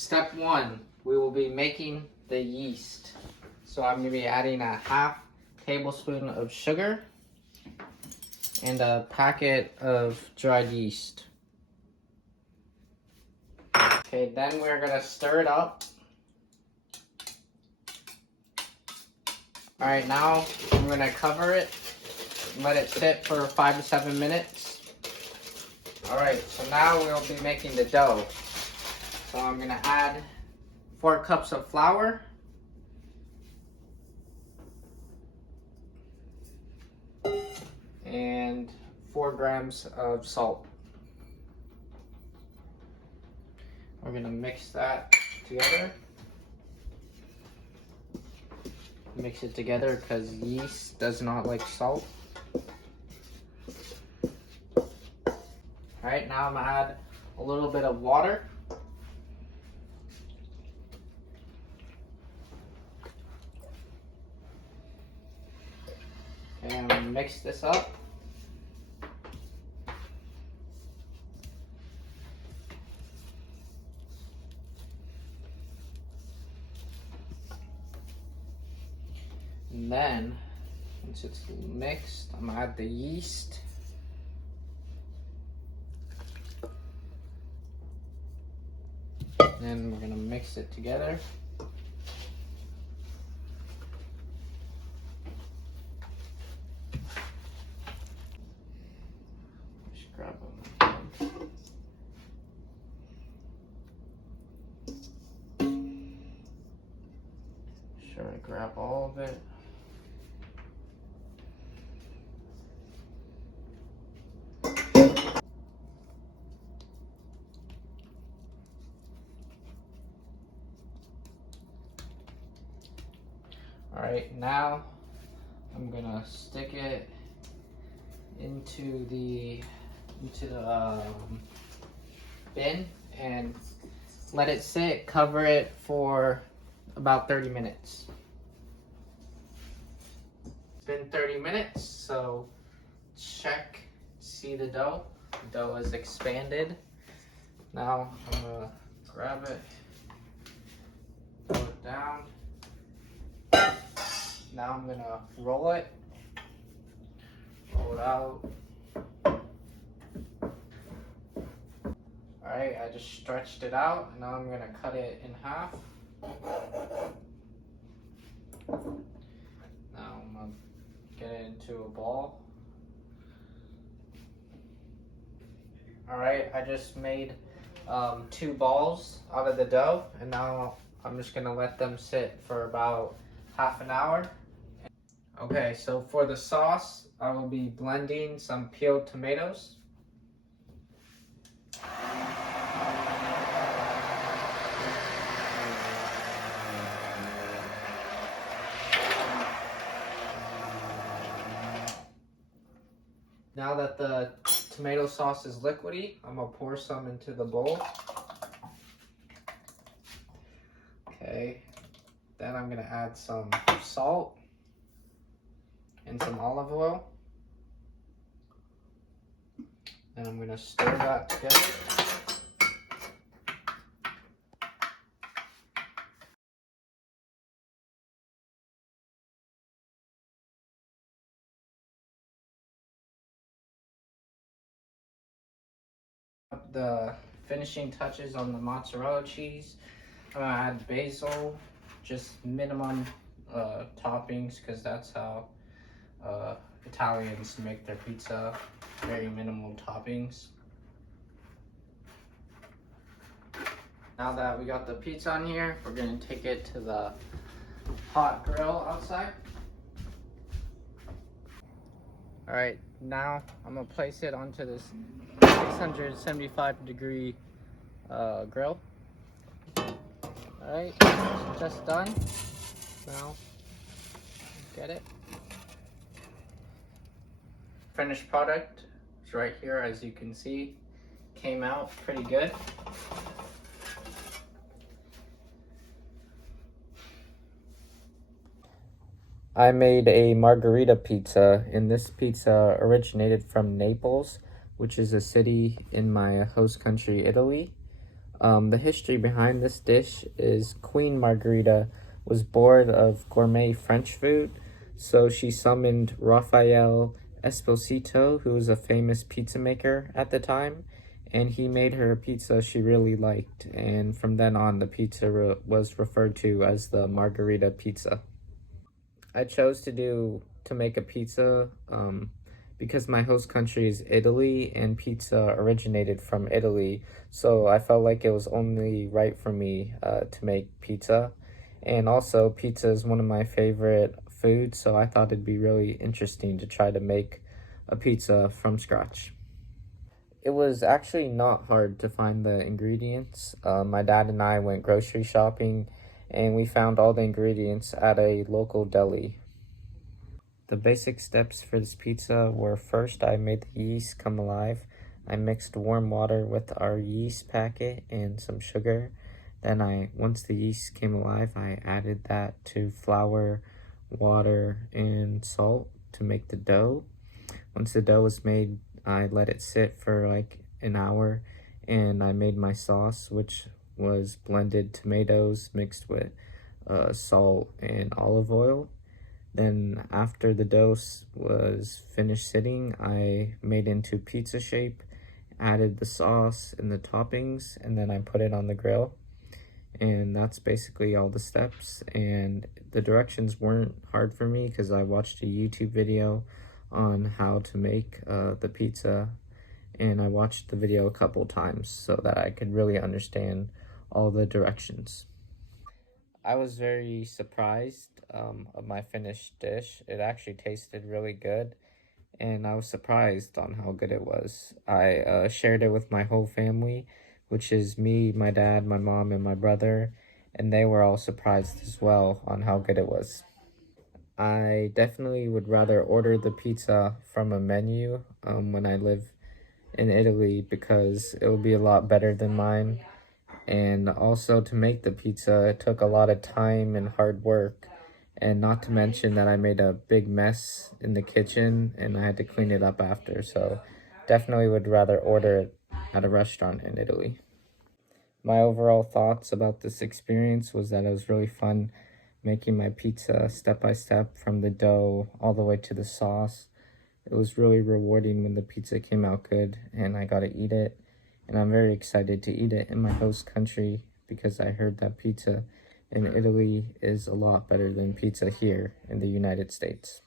Step 1, we will be making the yeast. So I'm going to be adding a half tablespoon of sugar and a packet of dried yeast. Okay, then we're going to stir it up. Alright, now I'm going to cover it and let it sit for 5 to 7 minutes. Alright, so now we'll be making the dough. So I'm going to add 4 cups of flour. And 4 grams of salt. We're going to mix that together. Mix it together because yeast does not like salt. Alright, now I'm going to add a little bit of water. And mix this up. And then, once it's mixed, I'm gonna add the yeast. Then we're gonna mix it together. Just grab them. Sure to grab all of it. Alright, now I'm gonna stick it into the bin and let it sit, cover it for about 30 minutes. It's been 30 minutes, so check, see the dough. The dough is expanded. Now I'm gonna grab it, throw it down. Now I'm gonna roll it out. Alright, I just stretched it out, and now I'm gonna cut it in half. Now I'm gonna get it into a ball. Alright, I just made 2 balls out of the dough, and now I'm just gonna let them sit for about half an hour. Okay, so for the sauce, I will be blending some peeled tomatoes. Now that the tomato sauce is liquidy, I'm gonna pour some into the bowl. Okay, then I'm gonna add some salt and some olive oil. And I'm gonna stir that together. The finishing touches on the mozzarella cheese. I'm gonna add basil, just minimum toppings, because that's how Italians make their pizza, very minimal toppings. Now that we got the pizza on here, we're gonna take it to the hot grill outside. All right, now I'm gonna place it onto this 675 degree grill. All right, it's just done. Now, get it. Finished product is right here, as you can see. Came out pretty good. I made a margarita pizza, and this pizza originated from Naples, which is a city in my host country, Italy. The history behind this dish is Queen Margherita was bored of gourmet French food, so she summoned Raphael Esposito, who was a famous pizza maker at the time, and he made her a pizza she really liked, and from then on the pizza was referred to as the Margherita pizza. I chose to make a pizza because my host country is Italy and pizza originated from Italy, so I felt like it was only right for me to make pizza. And also, pizza is one of my favorite foods, so I thought it'd be really interesting to try to make a pizza from scratch. It was actually not hard to find the ingredients. My dad and I went grocery shopping and we found all the ingredients at a local deli. The basic steps for this pizza were: first, I made the yeast come alive. I mixed warm water with our yeast packet and some sugar. Then once the yeast came alive, I added that to flour, water, and salt to make the dough. Once the dough was made, I let it sit for like an hour and I made my sauce, which was blended tomatoes mixed with salt and olive oil. Then after the dough was finished sitting, I made it into pizza shape, added the sauce and the toppings, and then I put it on the grill. And that's basically all the steps. And the directions weren't hard for me because I watched a YouTube video on how to make the pizza, and I watched the video a couple times so that I could really understand all the directions. I was very surprised of my finished dish. It actually tasted really good, and I was surprised on how good it was. I shared it with my whole family, which is me, my dad, my mom, and my brother, and they were all surprised as well on how good it was. I definitely would rather order the pizza from a menu when I live in Italy because it would be a lot better than mine. And also, to make the pizza, it took a lot of time and hard work. And not to mention that I made a big mess in the kitchen and I had to clean it up after. So definitely would rather order it at a restaurant in Italy. My overall thoughts about this experience was that it was really fun making my pizza step by step from the dough all the way to the sauce. It was really rewarding when the pizza came out good and I got to eat it. And I'm very excited to eat it in my host country because I heard that pizza in Italy is a lot better than pizza here in the United States.